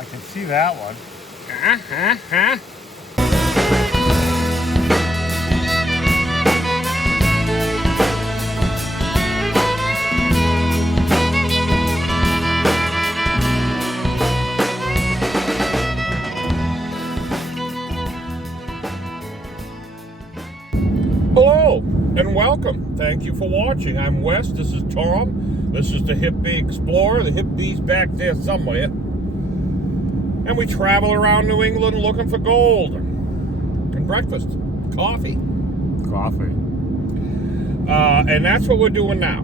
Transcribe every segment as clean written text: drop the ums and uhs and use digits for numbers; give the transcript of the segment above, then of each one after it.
I can see that one. Hello and welcome. Thank you for watching. I'm Wes. This is Tom. This is the Hip Bee Explorer. The Hip Bee's back there somewhere. And we travel around New England looking for gold and breakfast, coffee. And that's what we're doing now.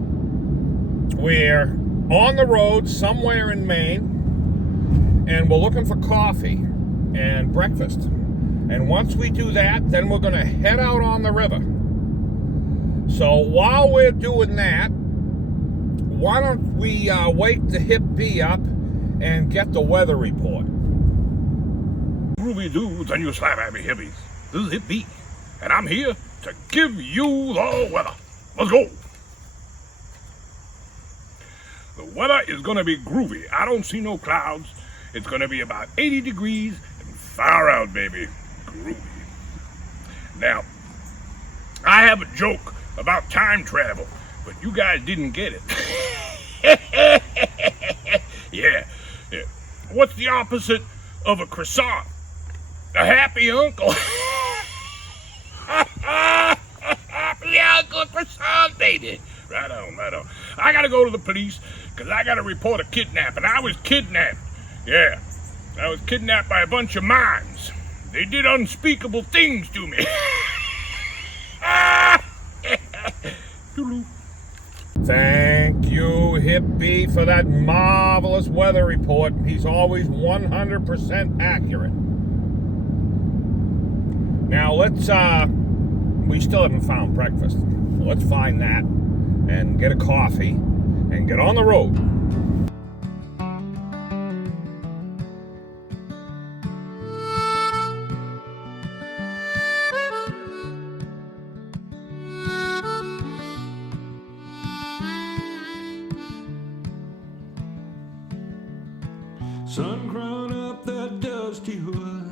We're on the road somewhere in Maine, and we're looking for coffee and breakfast. And once we do that, then we're going to head out on the river. So while we're doing that, why don't we wake the Hip Bee up and get the weather report. Groovy dudes and you slap at me hippies. This is Hip Bee, and I'm here to give you the weather. Let's go. The weather is gonna be groovy. I don't see no clouds. It's gonna be about 80 degrees and far out, baby. Groovy. Now, I have a joke about time travel, but you guys didn't get it. Yeah. What's the opposite of a croissant? A happy uncle. Happy uncle croissant, baby. Right on. I gotta go to the police because I gotta report a kidnapping. I was kidnapped. Yeah. I was kidnapped by a bunch of mimes. They did unspeakable things to me. Thank you, Hip Bee, for that marvelous weather report. He's always 100% accurate. Now we still haven't found breakfast. Let's find that and get a coffee and get on the road. Sun crawling up that dusty wood.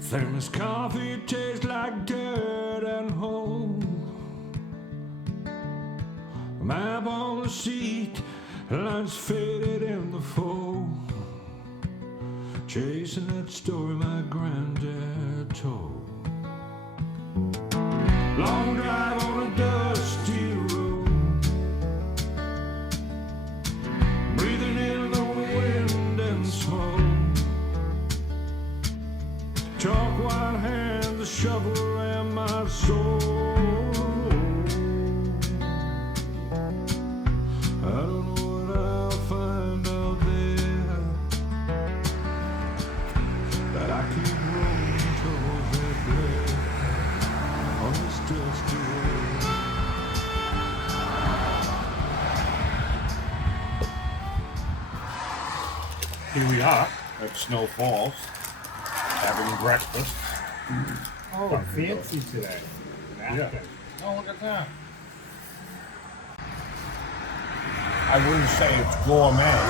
Thermos coffee tastes like dirt and hole. Map on the seat, lines faded in the fold. Chasing that story my granddad told. Long drive on a dusty road. Breathing in the wind and smoke. Chalk white hands, the shovel and my soul. I don't know what I'll find out there, but I keep rolling towards that blade on this dusty road. Here we are at Snow Falls, having breakfast. Oh, fancy today. Yeah. Oh, look at that. I wouldn't say it's gourmet.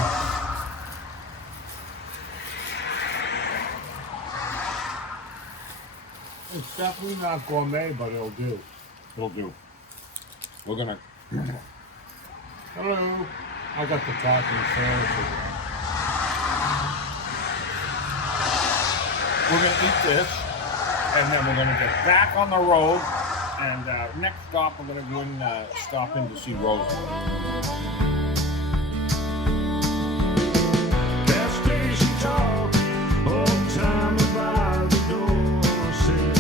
It's definitely not gourmet, but it'll do. It'll do. We're gonna. Hello. I got the talking sandwiches. We're gonna eat this, and then we're gonna get back on the road. And next stop, we're gonna go and stop in to see Rosa. Gas station talk, old time about the Dorset.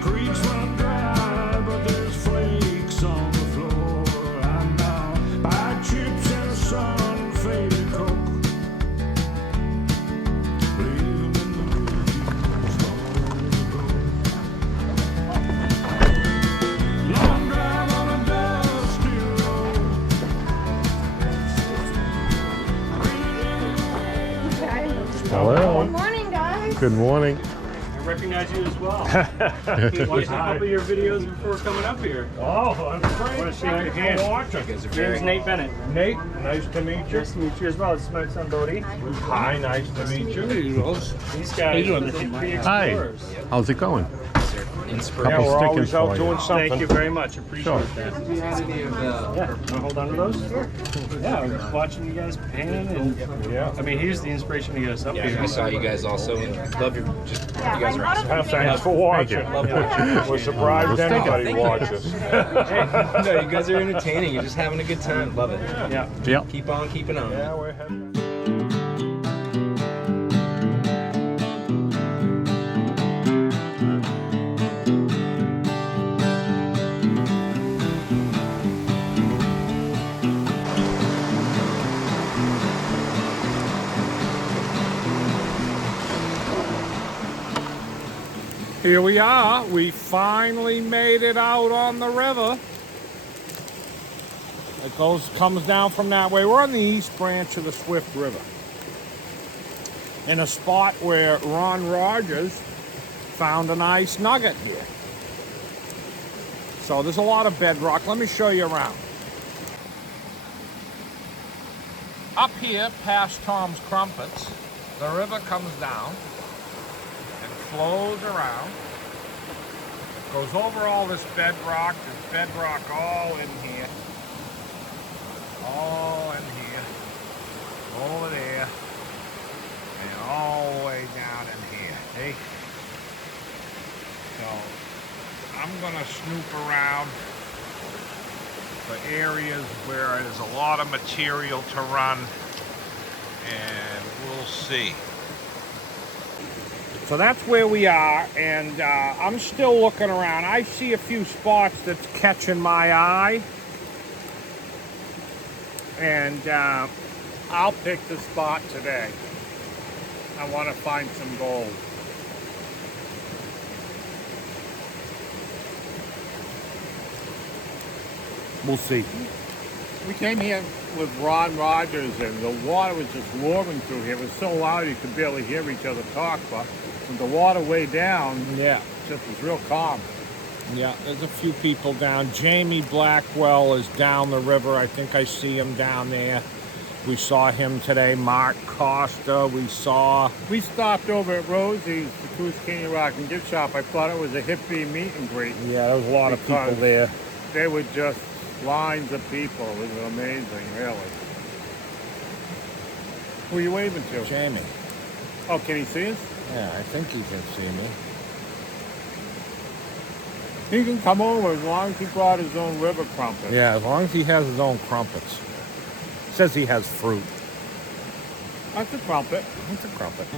Creeks run dry, but there's flakes on the floor. I'm down by chips and sun-faded coke. Living in the movies, long ago. Long drive on a dusty road. Hello. Good morning, guys. Good morning. recognize you as well. Watched a couple of your videos before coming up here. Oh, that's great. I want to shake your hand. Watching. Name's Nate Bennett. Nate, nice to meet you. Nice to meet you as well. This is my son Bodie. Hi, nice to meet you. These guys are the Hi. explorers. How's it going? Yeah, Couple we're always stickers out for you. doing something. Thank you very much. Appreciate Sure. that. Yeah. Want to hold on to those? Yeah, I was watching you guys pan and Yeah. I mean, he's the inspiration to get us up Yeah, here. I saw you guys also. And love your, just you guys are awesome. Thanks for watching. Love watching. We're surprised anybody watches. No, you guys are entertaining. You're just having a good time. Love it. Yeah. Yep. Keep on keeping on. Yeah, we're heading. Here we are. We finally made it out on the river. It comes down from that way. We're on the east branch of the Swift River, in a spot where Ron Rogers found a nice nugget here. So there's a lot of bedrock. Let me show you around. Up here, past Tom's Crumpets, the river comes down and flows around, goes over all this bedrock. There's bedrock all in here, over there, and all the way down in here. Hey, so I'm gonna snoop around for areas where there's a lot of material to run, and we'll see. So that's where we are, and I'm still looking around. I see a few spots that's catching my eye, and I'll pick the spot today. I want to find some gold. We'll see. We came here with Ron Rogers, and the water was just roaring through here. It was so loud you could barely hear each other talk, but with the water way down, yeah, it just was real calm. Yeah, there's a few people down. Jamie Blackwell is down the river. I think I see him down there. We saw him today. Mark Costa, we stopped over at Rosie's, the Coos Canyon Rock and Gift Shop. I thought it was a hippie meet and greet. Yeah, there was a lot of people there. They were just lines of people. It was amazing, really. Who are you waving to? Jamie. Oh, can he see us? Yeah, I think he can see me. He can come over as long as he brought his own river crumpet. Yeah, as long as he has his own crumpets. Says he has fruit. That's a crumpet. That's a crumpet.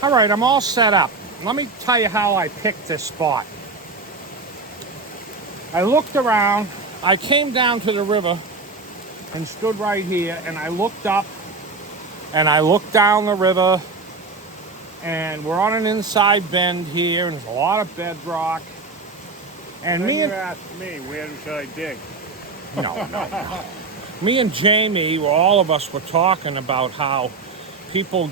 All right, I'm all set up. Let me tell you how I picked this spot. I looked around, I came down to the river and stood right here, and I looked up and I looked down the river, and we're on an inside bend here, and there's a lot of bedrock. And me and asked me, where should I dig? No. Me and Jamie, all of us were talking about how people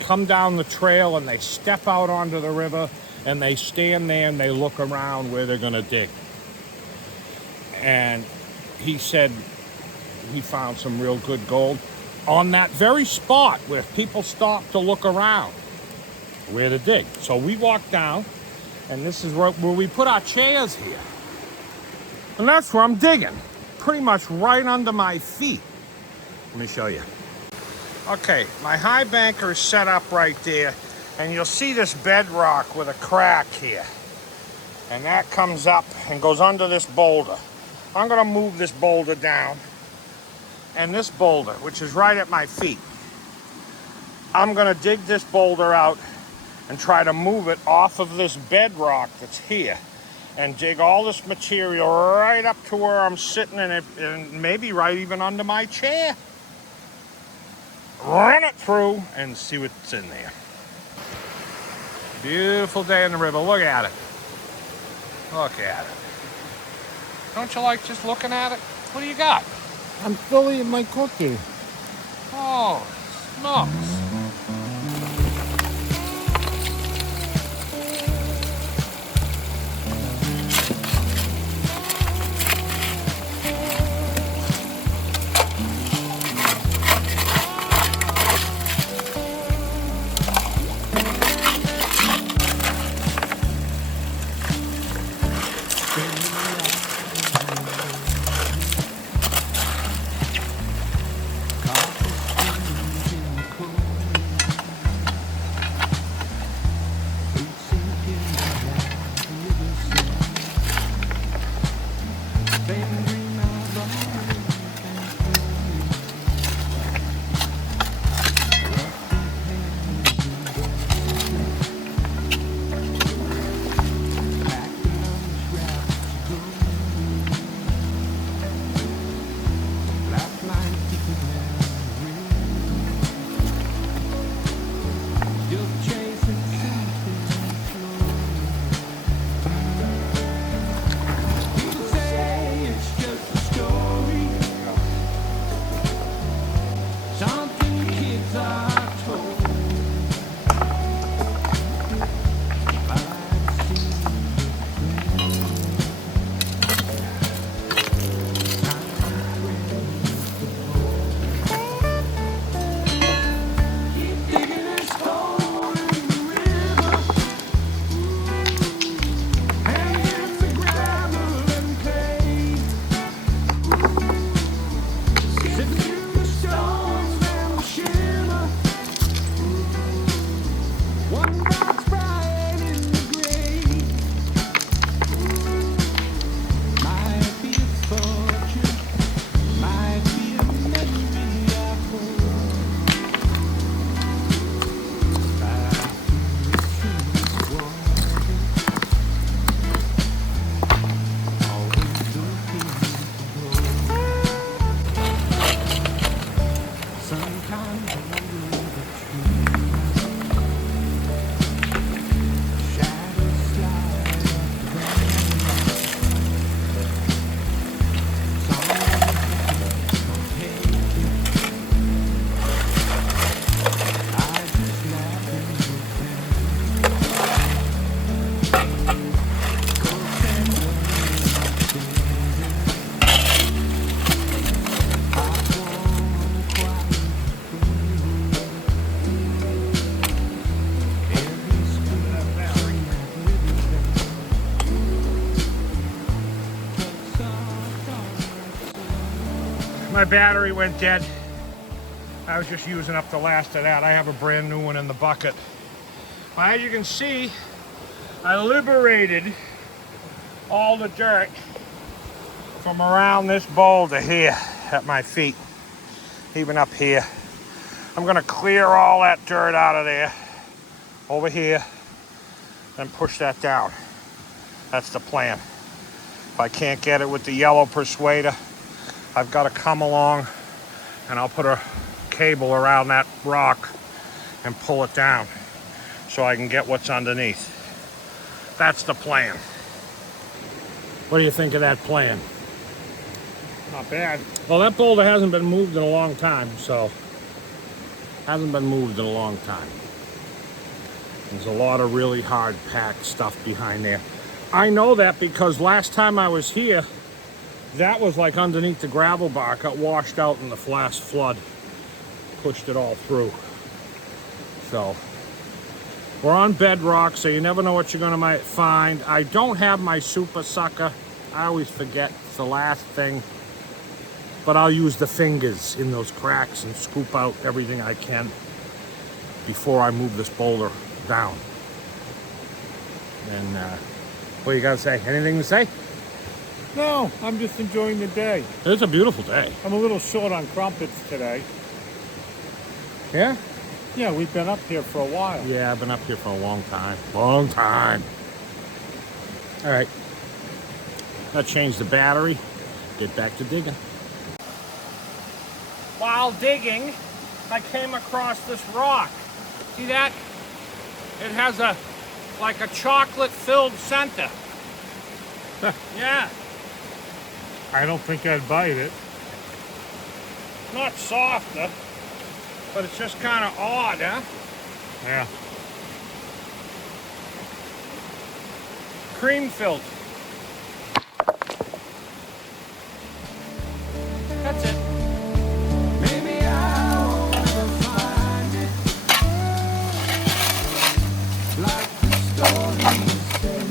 come down the trail and they step out onto the river and they stand there and they look around where they're going to dig. And he said he found some real good gold on that very spot where people stop to look around where to dig. So we walked down And this is where we put our chairs here. And that's where I'm digging. Pretty much right under my feet. Let me show you. Okay, my high banker is set up right there. And you'll see this bedrock with a crack here. And that comes up and goes under this boulder. I'm gonna move this boulder down. And this boulder, which is right at my feet. I'm gonna dig this boulder out and try to move it off of this bedrock that's here. And dig all this material right up to where I'm sitting and maybe right even under my chair. Run it through and see what's in there. Beautiful day in the river. Look at it. Look at it. Don't you like just looking at it? What do you got? I'm filling my cookie. Oh, smokes. My battery went dead. I was just using up the last of that. I have a brand new one in the bucket. Well, as you can see, I liberated all the dirt from around this boulder here at my feet, even up here. I'm gonna clear all that dirt out of there, over here, and push that down. That's the plan. If I can't get it with the yellow persuader, I've got to come along and I'll put a cable around that rock and pull it down so I can get what's underneath. That's the plan. What do you think of that plan? Not bad. Well, that boulder hasn't been moved in a long time, so hasn't been moved in a long time. There's a lot of really hard packed stuff behind there. I know that because last time I was here, that was like underneath the gravel bar, got washed out in the last flood. Pushed it all through. So We're on bedrock, so you never know what you're might find. I don't have my super sucker. I always forget. It's the last thing. But I'll use the fingers in those cracks and scoop out everything I can before I move this boulder down. And what you gotta say? Anything to say? No, I'm just enjoying the day. It's a beautiful day. I'm a little short on crumpets today. Yeah? Yeah, we've been up here for a while. Yeah, I've been up here for a long time. Long time. All right. I'll change the battery. Get back to digging. While digging, I came across this rock. See that? It has like a chocolate-filled center. Yeah. I don't think I'd bite it. Not softer, but it's just kind of odd, huh? Yeah. Cream-filled. That's it. Maybe I'll never find it like the stories say,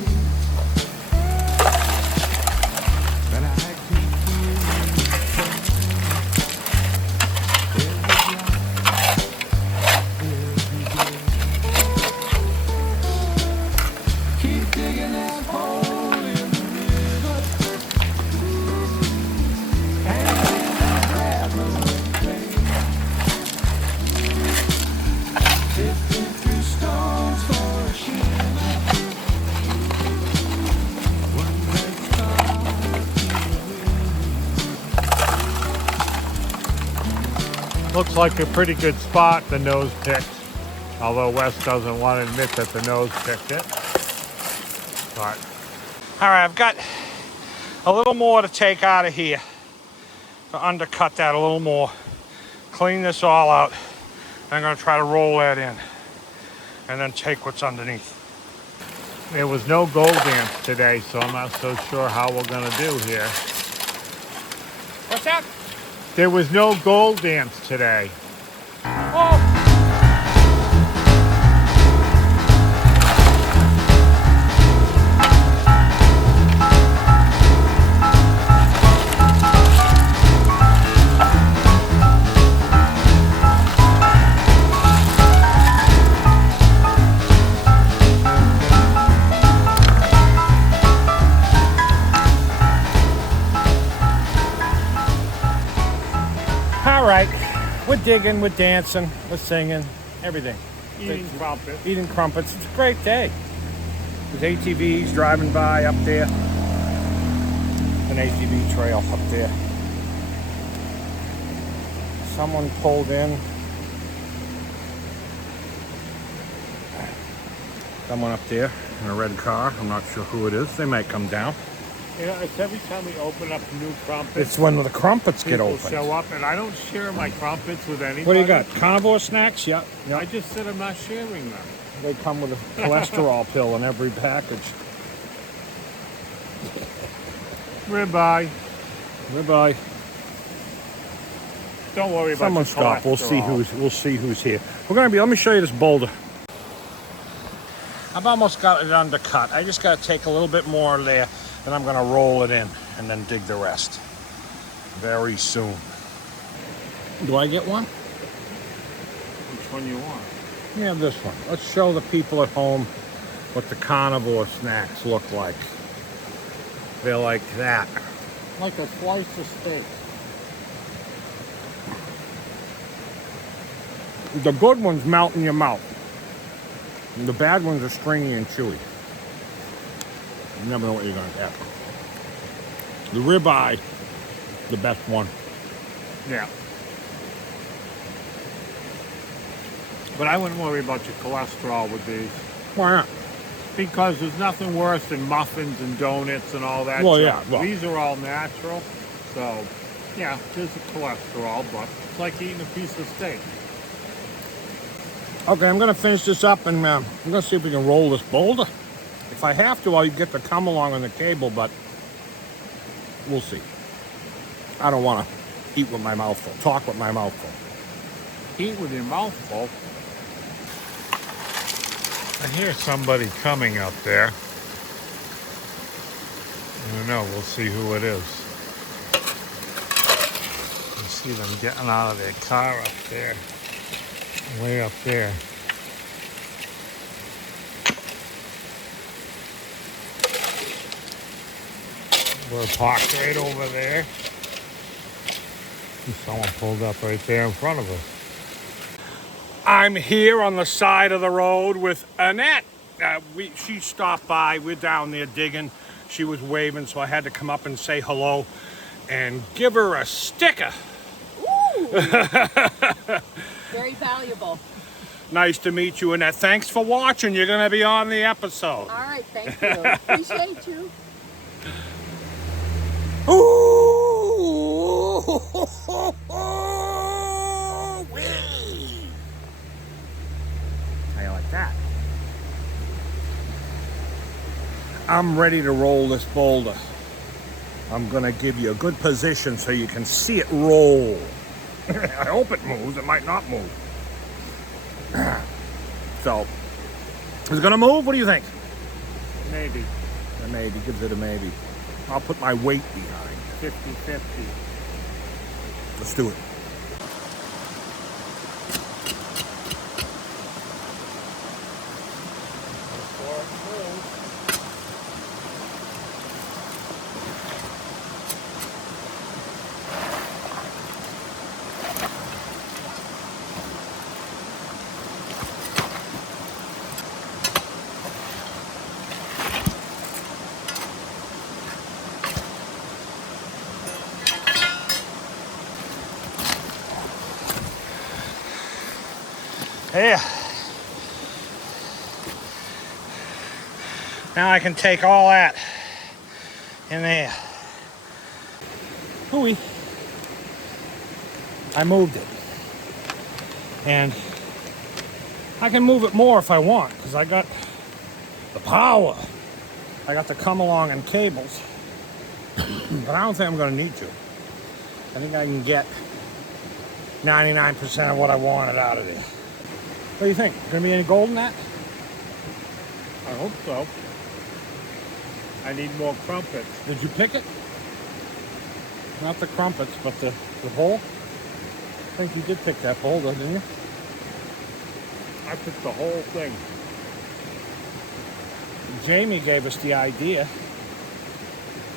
but I keep hearing every day. Keep digging that hole in the river, and grab another day. Sifting through stones for a shimmer. One great star Looks like a pretty good spot the nose picked. Although Wes doesn't want to admit that the nose picked it. But All right, I've got a little more to take out of here to undercut that a little more. Clean this all out. I'm going to try to roll that in and then take what's underneath. there was no gold dance today, so I'm not so sure how we're gonna do here. What's that? There was no gold dance today. Oh! All right, we're digging, we're dancing, we're singing, everything. Eating crumpet. Eating crumpets. It's a great day. There's ATVs driving by up there. An ATV trail up there. Someone pulled in. Someone up there in a red car. I'm not sure who it is. They might come down. You know, it's every time we open up new crumpets, It's when the crumpets get people opened. show up, and I don't share my crumpets with anybody. What do you got? Carnivore snacks? Yeah. I just said I'm not sharing them. They come with a cholesterol pill in every package. Ribeye. Goodbye. Don't worry about Someone the stop. We'll see cholesterol. who's here. We're gonna be. Let me show you this boulder. I've almost got it undercut. I just gotta take a little bit more there, and I'm gonna roll it in and then dig the rest very soon. Do I get one? Which one you want? Yeah, this one. Let's show the people at home what the carnivore snacks look like. They're like that. Like a slice of steak. The good ones melt in your mouth. And the bad ones are stringy and chewy. You never know what you're gonna get. The ribeye, the best one. Yeah. But I wouldn't worry about your cholesterol with these. Why not? Because there's nothing worse than muffins and donuts and all that. Well, junk. yeah, well. These are all natural. So, yeah, there's a cholesterol, but it's like eating a piece of steak. Okay, I'm gonna finish this up and I'm gonna see if we can roll this boulder. If I have to, I'll get the come along on the cable, but we'll see. I don't want to eat with my mouth full, talk with my mouth full. Eat with your mouth full. I hear somebody coming up there. I don't know. We'll see who it is. I see them getting out of their car up there. Way up there. We're parked right over there. Someone pulled up right there in front of us. I'm here on the side of the road with Annette. She stopped by. We're down there digging. She was waving, so I had to come up and say hello and give her a sticker. Ooh. Very valuable. Nice to meet you, Annette. Thanks for watching. You're going to be on the episode. All right, thank you. Appreciate you. How you like that? I'm ready to roll this boulder. I'm gonna give you a good position so you can see it roll. I hope it moves. It might not move. So, is it gonna move? What do you think? Maybe. A maybe. Gives it a maybe. I'll put my weight behind. 50-50. Let's do it. Yeah. Now I can take all that in there. Hooey. I moved it. And I can move it more if I want, because I got the power. I got the come along and cables. But I don't think I'm going to need to. I think I can get 99% of what I wanted out of there. What do you think? Gonna be any gold in that? I hope so. I need more crumpets. Did you pick it? Not the crumpets, but the hole? I think you did pick that boulder, didn't you? I picked the whole thing. Jamie gave us the idea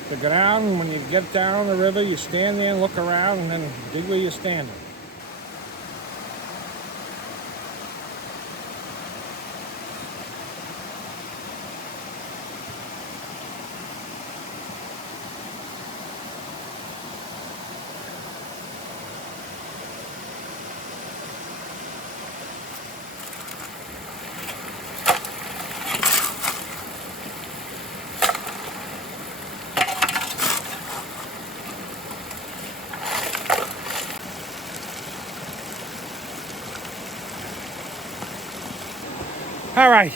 to go down, and when you get down the river, you stand there and look around and then dig where you're standing. All right.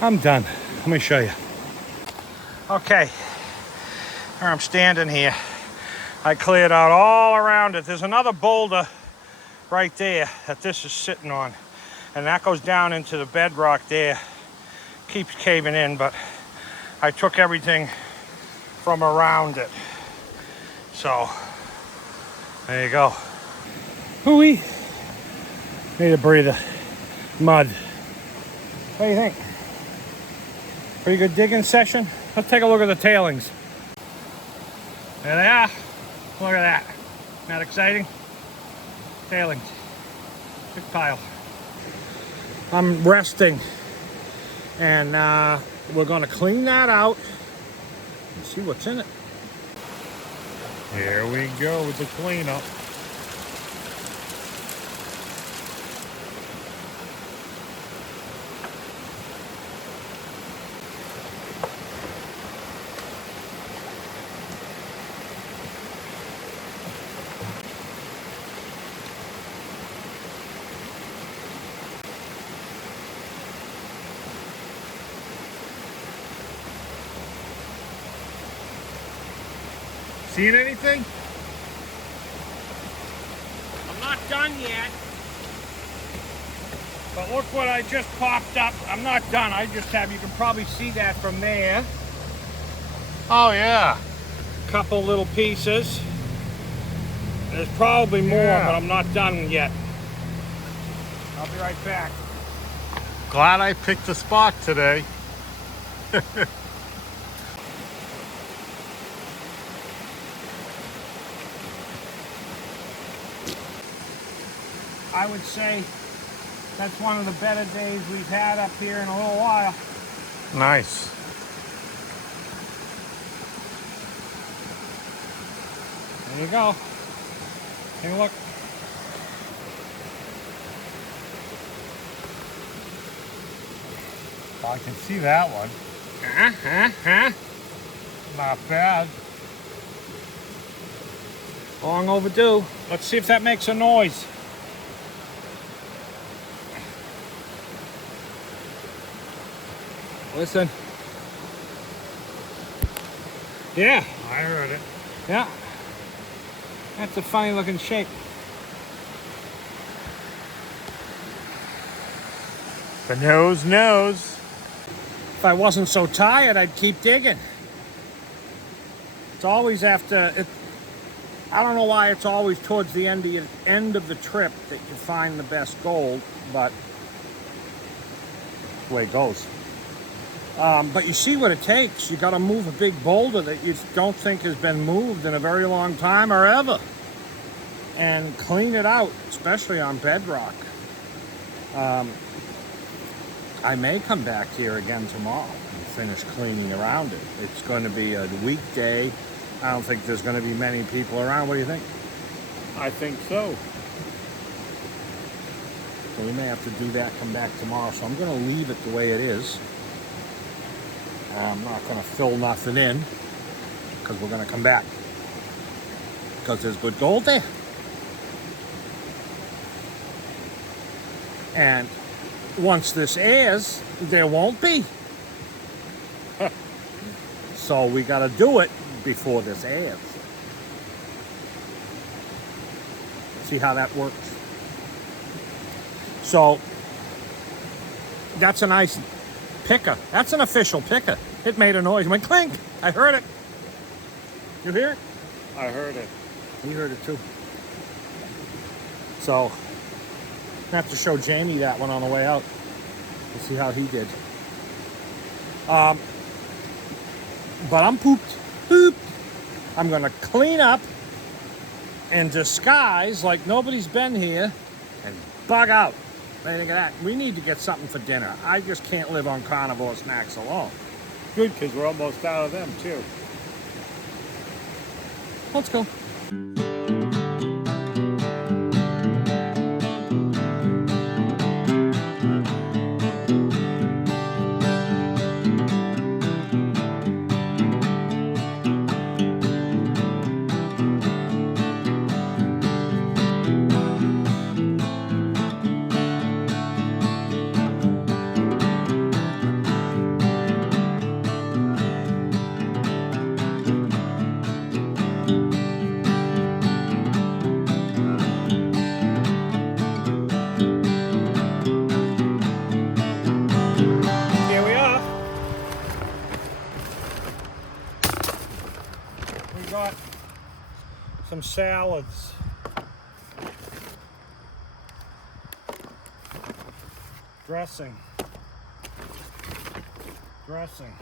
I'm done. Let me show you. Okay. Where I'm standing here, I cleared out all around it. There's another boulder right there that this is sitting on. And that goes down into the bedrock there. Keeps caving in, but I took everything from around it. So, there you go. Hooey. Need a breather. Mud. What do you think? Pretty good digging session? Let's take a look at the tailings. There they are. Look at that. Isn't that exciting? Tailings. Big pile. I'm resting. And we're going to clean that out and see what's in it. Here we go with the cleanup. Seen anything? I'm not done yet. But look what I just popped up. I'm not done. I just have, you can probably see that from there. Oh yeah. Couple little pieces. There's probably more, Yeah. but I'm not done yet. I'll be right back. Glad I picked the spot today. I would say that's one of the better days we've had up here in a little while. Nice. There you go. Take a look. I can see that one. Not bad. Long overdue. Let's see if that makes a noise. Listen. Yeah, I heard it. yeah. That's a funny looking shape. The nose knows. If I wasn't so tired, I'd keep digging. It's always after it. I don't know why it's always towards the end of the trip that you find the best gold, but that's the way it goes. But you see what it takes. You got to move a big boulder that you don't think has been moved in a very long time or ever, and clean it out, especially on bedrock. I may come back here again tomorrow and finish cleaning around it. It's going to be a weekday. I don't think there's going to be many people around. What do you think? I think so. So we may have to do that, come back tomorrow. So I'm going to leave it the way it is. I'm not going to fill nothing in because we're going to come back because there's good gold there. And once this airs, there won't be. So we got to do it before this airs. See how that works? So that's a nice picker. That's an official picker. It made a noise. It went clink. I heard it. You hear it? I heard it. You heard it too. So I have to show Jamie that one on the way out to see how he did. But I'm pooped. Pooped. I'm gonna clean up and disguise like nobody's been here and bug out. What do you think of that? We need to get something for dinner. I just can't live on carnivore snacks alone. Good, because we're almost out of them too. Let's go. Here we are. We got some salads. Dressing. Dressing.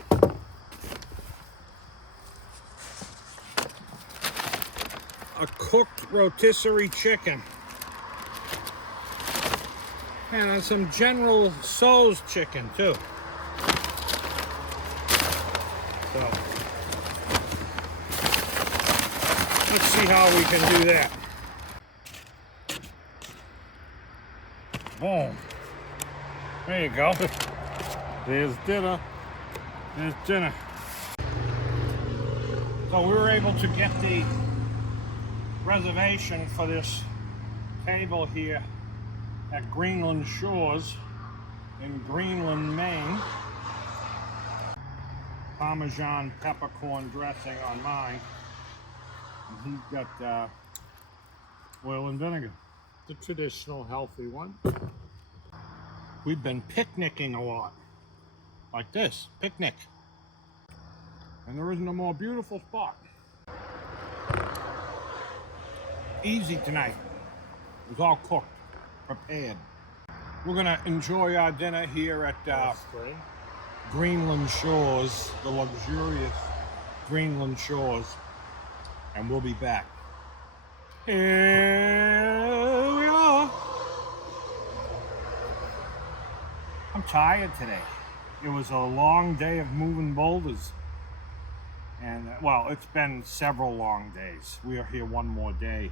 A cooked rotisserie chicken. And some General Tso's chicken too. So let's see how we can do that. Boom. There you go. There's dinner. There's dinner. So we were able to get the reservation for this table here at Greenland Shores in Greenland, Maine. Parmesan peppercorn dressing on mine. And he's got oil and vinegar. The traditional healthy one. we've been picnicking a lot. Like this, picnic. And there isn't a more beautiful spot. Easy tonight. It was all cooked, prepared. We're gonna enjoy our dinner here at Greenland Shores, the luxurious Greenland Shores, and we'll be back. Here we are. I'm tired today. It was a long day of moving boulders. And, well, it's been several long days. We are here one more day.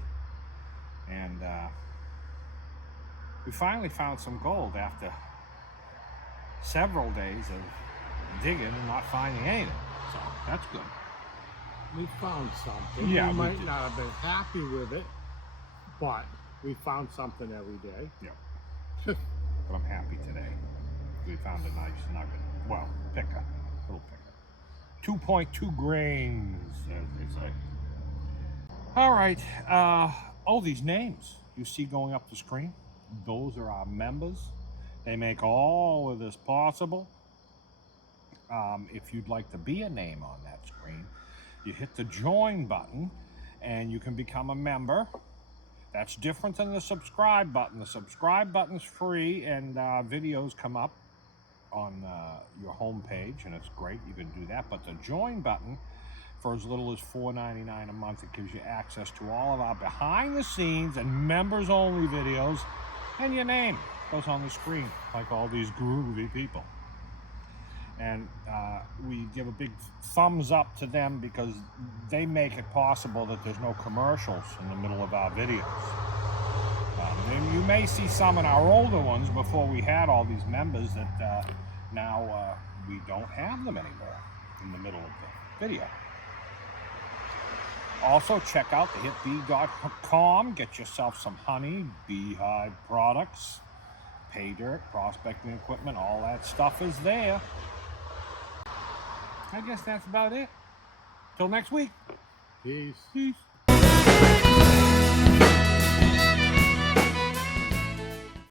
And we finally found some gold after several days of digging and not finding anything. So that's good. We found something. Yeah, we we might did. not have been happy with it, but we found something every day. Yeah. But I'm happy today. We found a nice nugget. Well, picker. Little picker. 2.2 grains, as they say. All right. These names you see going up the screen, those are our members. They make all of this possible. If you'd like to be a name on that screen, you hit the join button and you can become a member. That's different than the subscribe button. The subscribe button's free and videos come up on your home page, and it's great. You can do that. But the join button, for as little as $4.99 a month, it gives you access to all of our behind the scenes and members only videos, and your name goes on the screen like all these groovy people. And we give a big thumbs up to them because they make it possible that there's no commercials in the middle of our videos. And you may see some in our older ones before we had all these members that now we don't have them anymore in the middle of the video. Also, check out thehitbee.com. Get yourself some honey, beehive products, pay dirt, prospecting equipment, all that stuff is there. I guess that's about it. Till next week. Peace. Peace.